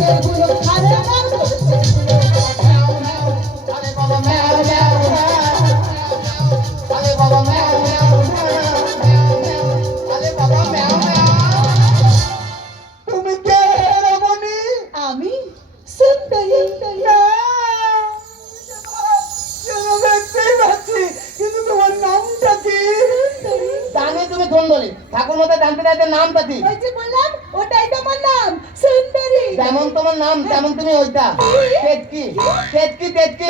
চেগুলো আরে ম্যাও করছে এগুলো ম্যাও ম্যাও আরে বাবা ম্যাও ম্যাও আরে বাবা ম্যাও ম্যাও আরে বাবা ম্যাও ম্যাও। তুমি কে রমণী? আমি সুন্দরী দেখতেই পাচ্ছি, কিন্তু তোমার নামটা কি? জানি তুমি সুন্দরী, ঠাকুর মতো জানতে চাইতে নামটা কি? ওই যে বললাম ওটাই তো আমার নাম সুন্দরী। যেমন তোমার নাম তেমন তুমি ওইটা। তেতকি তেতকি তেতকি।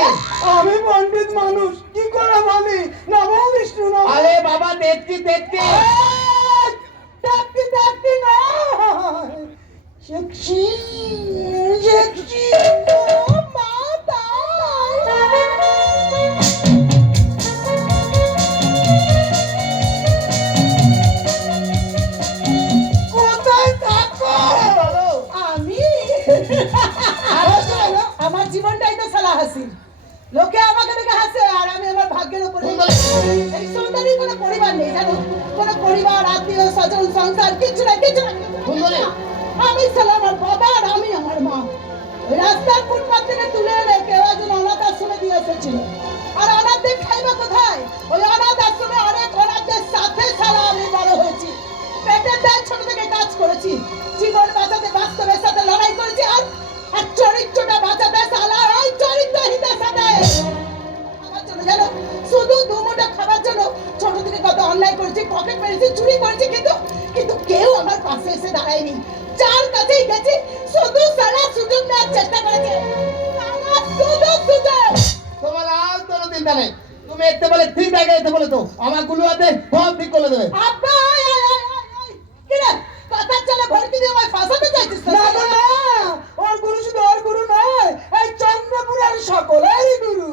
আমি পণ্ডিত মানুষ, কি করে বলি নমো বিষ্ণু নমো। আরে বাবা তেতকি তেতকি। তেতকি তেতকি না, সেক্সি সেক্সি মাতা কোথায় থাকো? আমি আমার জীবনটাই তো সালা হাসি। লোকে আমাকে দেখে হাসে আর আমি আমার ভাগ্যের উপরে। এই সুন্দরী কোনো পরিবার নেই জানো, কোনো পরিবার আত্মীয় স্বজন সংসার কিছু না কিছু না। আমি সালা আমার বাবা আর আমি আমার মা ওই রাস্তার ফুটপাত থেকে তুলে এনে কেউ একজন অনাথ আশ্রমে দিয়ে এসেছিল। আর অনাথদের খাইবা কোথায়? ওই অনাথ আশ্রমে অনেক অনাথদের সাথে সালা আমি বড় হয়েছি। পেটের দায় ছোট থেকে কাজ করেছি, জীবন বাঁচাতে বাস্তবের সাথে লড়াই করেছি। আর চরিত্রটা বাঁচাতে সালা ওই চরিত্রহীনতার সাথে আমার জন্য জানো, শুধু দুমুঠো খাবার জন্য ছোট থেকে কত অন্যায় করেছি, পকেট মেরেছি, চুরি করেছি, কিন্তু কেউ আমার পাশে এসে দাঁড়ায়নি। যার কাছেই গেছি শুধু সালা সুযোগ নেওয়ার চেষ্টা করেছে। সালা শুধু সুযোগ। তোমার আর কোনো চিন্তা নেই, তুমি এতে বলে ঠিক জায়গায় এতে বলে তো আমার গুলুয়াতে সব ঠিক করে দেবে। আব্বা কি রে কথা চলে ভর্তি দিয়ে আমায় ফাঁসাতে চাইছিস? না না না, ওর গুরু শুধু ওর গুরু নয়, এই চন্দ্রপুরের সকলেরই গুরু।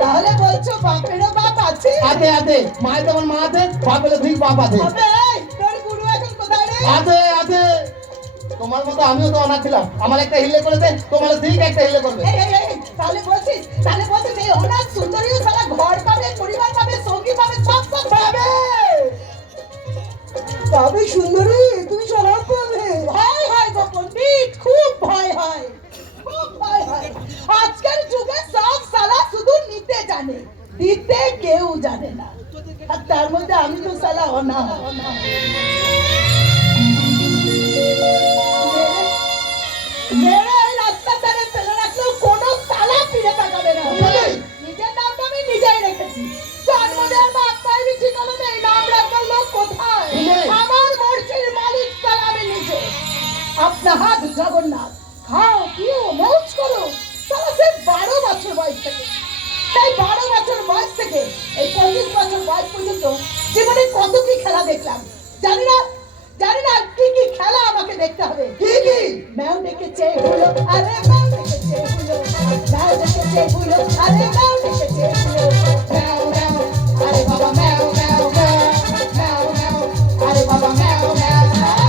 তাহলে বলছো বাপেরও বাপ আছে? আছে আছে, মায়ের যেমন মা আছে, বাপেরও ঠিক বাপ আছে। আবে তোর গুরু এখন কোথায় রে? আছে আছে, তোমার মতো আমিও তো অনাথ ছিলাম, আমার একটা হিলে করে দে, তোমার ঠিক একটা হিলে করবে। তাহলে বলছিস এই অনাথ সুন্দরীও সারা ঘর পাবে, পরিবার পাবে, সঙ্গী পাবে, সব পাবে। তবে সুন্দরী তুমি সরব পাবে। ভয় হয় গো পণ্ডিত, খুব ভয় হয়, খুব ভয় হয়। আজকের যুগে সব সালা শুধু নিতে জানে, দিতে কেউ জানে না। আর তার মধ্যে আমি তো সালা অনাথ। মেরে রাস্তার ধারে ফেলে রাখলেও কোনো সালা ফিরে তাকাবে না। নিজের নামটা আমি নিজেই রেখেছি, জন্ম দেওয়ার বাপ মায়ের ঠিকানা নেই, নাম রাখার লোক কোথায়? আমার মর্জির মালিক সালা আমি নিজে। আপনার হাত জগন্নাথ, খাও পিও মৌজ করো। সালা সে 12 বছর বয়স থেকে, তাই 12 বছর বয়স থেকে এই 25 বছর বয়স পর্যন্ত জীবনে কত কি খেলা দেখলাম জানি না কি কি খেলা আমাকে দেখতে হবে। কি কি? ম্যাও ডেকেছে হুলো আরে ম্যাও ডেকেছে হুলো, ম্যাও ডেকেছে হুলো আরে ম্যাও ডেকেছে হুলো, ম্যাও ম্যাও আরে বাবা ম্যাও ম্যাও ম্যাও, ম্যাও ম্যাও আরে বাবা ম্যাও ম্যাও ম্যাও।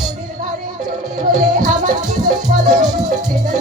চুরির ঘরে চুরি হলে আমার কি দোষ বলো? সেটার